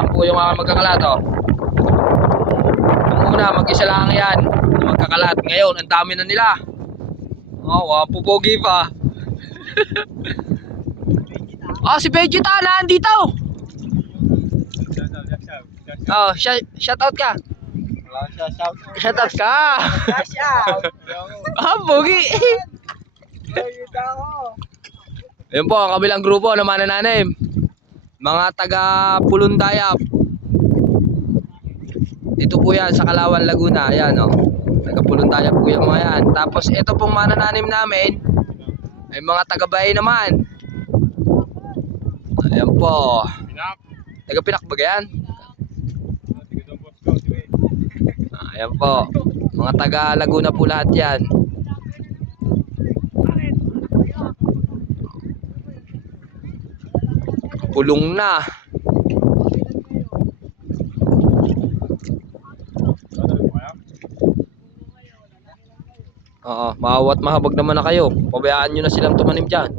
Yan po yung mga magkakalat, oh. Nung una, mag-isa lang yan. Magkakalat. Ngayon, ang dami na nila. Oh, pupogi pa. Oh, si Vegeta nandito. Oh, shout out ka. Shout out ka. Ah, pogi. Ayun po, ang kabilang grupo na manananim. Mga taga Pulundayap. Dito po yan sa Calauan, Laguna. Ayan, oh. Taga Pulundayap po yung mga yan. Tapos ito pong manananim namin ay mga taga Bay naman. Ayan po. Taga Pinak ba yan? Ayan po. Mga taga Laguna po lahat yan. Pulong na. Oo, maawat mahabag naman na kayo. Pabayaan nyo na silang tumanim dyan.